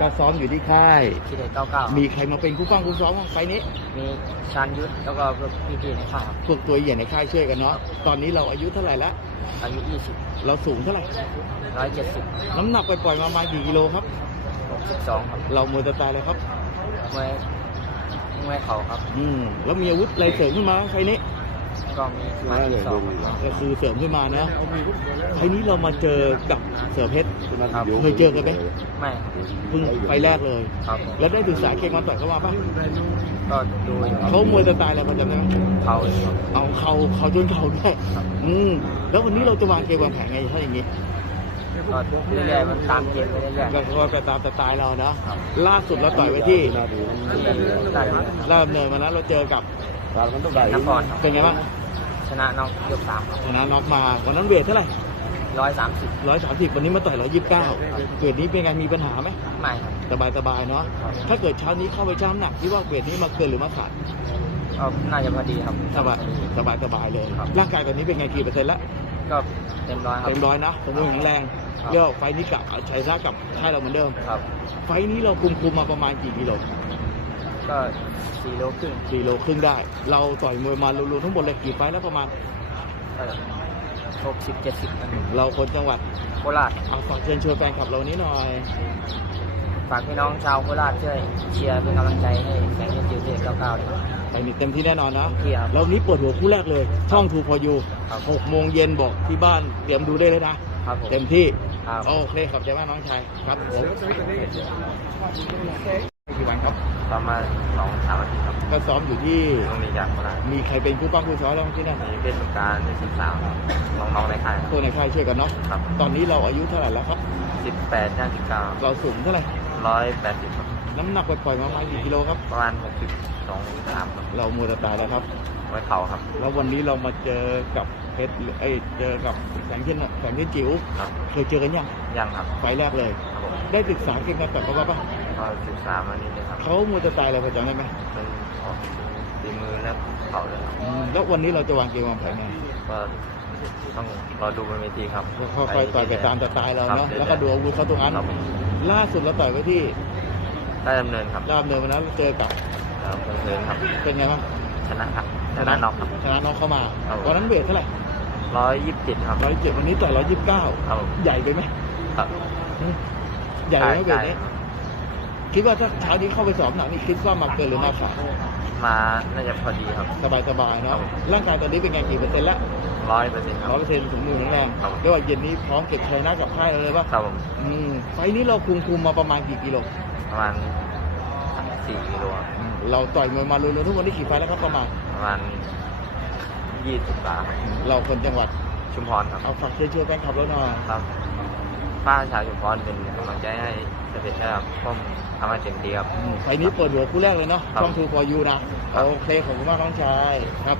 ก็ซ้อมอยู่ที่ค่าย ทีเด็ดเก้าเก้ามีใครมาเป็นคู่ป้องคู่ซ้อมบ้างไฟล์นี้ มีชานยุทธแล้วก็พี่พี่ๆในค่ายครับพวกตัวใหญ่ในค่ายช่วยกันเนาะ ตอนนี้เราอายุเท่าไหร่ละ อายุยี่สิบเราสูงเท่าไหร่ ร้อยเจ็ดสิบน้ำหนักปล่อยๆมาประมาณกี่กิโลครับ หกสิบสองครับเรามวยตะตายเลยครับ มวยมวยเข่าครับ อืม แล้วมีอาวุธอะไรเสริมขึ้นมาไฟล์นี้ ก็มีหมาที่สองครับก็คือเสริมขึ้นมานะไฟล์นี้เรามาเจอกับเสือเพชรครับเคยเจอกันไหมไม่ครับเพิ่งไฟล์แรกเลยครับผมแล้วได้ศึกษาเก่งมาต่อยเข้ามาปะก็ดูอยู่ครับเขามวยตะตายอะไรมาจำได้ไหมเข่าอยู่ครับเอาเขาเขาจนเขาด้วยอืมแล้ววันนี้เราจะวางเกมวางแผนไงถ้าอย่างนี้ก็เรื่อยๆมันตามเกมไปเรื่อยๆก็ก็ไปตามสไตล์เราเนาะล่าสุดเราต่อยไว้ที่ได้เลยครับเริ่มเนินมาแล้วเราเจอกับ นครครับเป็นไงบ้างชนะน้องยกสามครับชนะน็อกมาวันนั้นเวทเท่าไหร่ร้อยสามสิบร้อยสามสิบวันนี้มาต่อยร้อยยี่สิบเก้าเวทนี้เป็นไงมีปัญหาไหมไม่ครับสบายสบายๆเนาะครับถ้าเกิดเช้านี้เข้าไปช้ำหนักคิดว่าเวทนี้มาเกินหรือมาขาดก็น่าจะพอดีครับสบายสบายสบายเลยครับร่างกายตอนนี้เป็นไงกี่เปอร์เซ็นต์ละก็เต็มร้อยครับเต็มร้อยนะสมบูรณ์แข็งแรงครับเรียกว่าไฟล์นี้กลับเอาชัยชนะกับค่ายเราเหมือนเดิมครับ ไฟล์นี้เราคุมคุมมาประมาณกี่กิโล ก็สี่โลครึ่งสี่โลครึ่งได้ เราต่อยมวยมารวมๆทั้งหมดเลยกี่ไฟล์แล้วประมาณหกสิบเจ็ดสิบอันเราคนจังหวัดโคราชเอาฝากเชิญชวนแฟนคลับเรานี้หน่อย ฝากพี่น้องชาวโคราชช่วยเชียร์เป็นกำลังใจให้แสงเงินจิวเทพเก้าเก้าด้วยครับไปนี่เต็มที่แน่นอนนะที่ครับเรานี้เปิดหัวคู่แรกเลย ช่องทูพอยูครับหกโมงเย็นบอกที่บ้านเตรียมดูได้เลยนะครับผมเต็มที่ครับโอเคขอบใจมากน้องชายครับผม กี่วันครับประมาณสองสามอาทิตย์ครับก็ซ้อมอยู่ที่ต้องมีจากโคราชมีใครเป็นคู่ป้องคู่ซ้อมแล้วที่นั่นมีเพชรสงกรารในสิบสามน้องๆในค่ายตัวในค่ายช่วยกันเนาะครับตอนนี้เราอายุเท่าไหร่แล้วครับสิบแปดย่างสิบเก้าเราสูงเท่าไหร่ ร้อยแปดสิบน้ำหนักปล่อยๆมาประมาณกี่กิโลครับ ประมาณหกสิบสองสามครับเรามวยตายแล้วครับ ไว้เข่าครับ แล้ววันนี้เรามาเจอกับเพชรเอ้ยเจอกับแสงเทียนแสงเทียนจิ๋วครับเคยเจอกันยังยังครับไฟล์แรกเลย ครับผมได้ศึกษาเก่งมาต่อยเขาบ้างปะก็สิบสามอันนี้นะครับเขามวยตายอะไรพอจำได้ไหมเป็นออกตีมือ และเข่าเลยครับอืมแล้ววันนี้เราจะวางเกมวางแผนไงก็ต้องรอดูบนเวทีครับค่อยๆต่อยไปตามสไตล์เราเนาะครับแล้วก็ดูอาวุธเขาตรงนั้น ครับผมล่าสุดเราต่อยไว้ที่ได้ดำเนินครับรามเนินวันนั้นเราเจอกับครับเดินครับ เป็นไงบ้างชนะครับชนะน็อกครับ ชนะน้องเข้ามาครับวันนั้นเวทเท่าไหร่ร้อยยี่สิบเจ็ดครับ ร้อยเจ็ดวันนี้ต่อยร้อยยี่สิบเก้าครับผมใหญ่ไปไหมครับอืมใหญ่ไหมเวทใช่นี้ คิดว่าถ้าเช้านี้เข้าไปสอบหนักนี่คิดว่ามาเกินหรือมาขาด มาน่าจะพอดีครับ สบายๆครัเนาะบผมร่างกายตอนนี้เป็นไงกี่เปอร์เซ็นต์ละร้อยเปอร์เซ็นต์ครัร้อยบเปอร์เซ็นต์สมบูรณ์แข็งแรงครับเรียกว่าเย็นนี้พร้อมเก็บชัยนะกับค่ายเราเลยปะครับผมอืมไฟล์นี้เราคุมคุมมาประมาณกี่กิโลประมาณสี่กิโลครับอืมเราต่อยมวยมารวมๆทุกวันนี้กี่ไฟล์แล้วครับประมาณประมาณยี่สิบบาทครับเราคนจังหวัดชุมพรครับเอาฝากเชิญชวนแฟนคลับเราหน่อยครับป้าชาวชุมพรเป็นกำลังใจให้ จะเป็นนะครับผมทำให้เต็มที่ครับ อืมไฟล์นี้เปิดหัวคู่แรกเลยเนาะครับ ช่องทูฟอร์ยูนะครับโอเคขอบคุณมากน้องชายครับ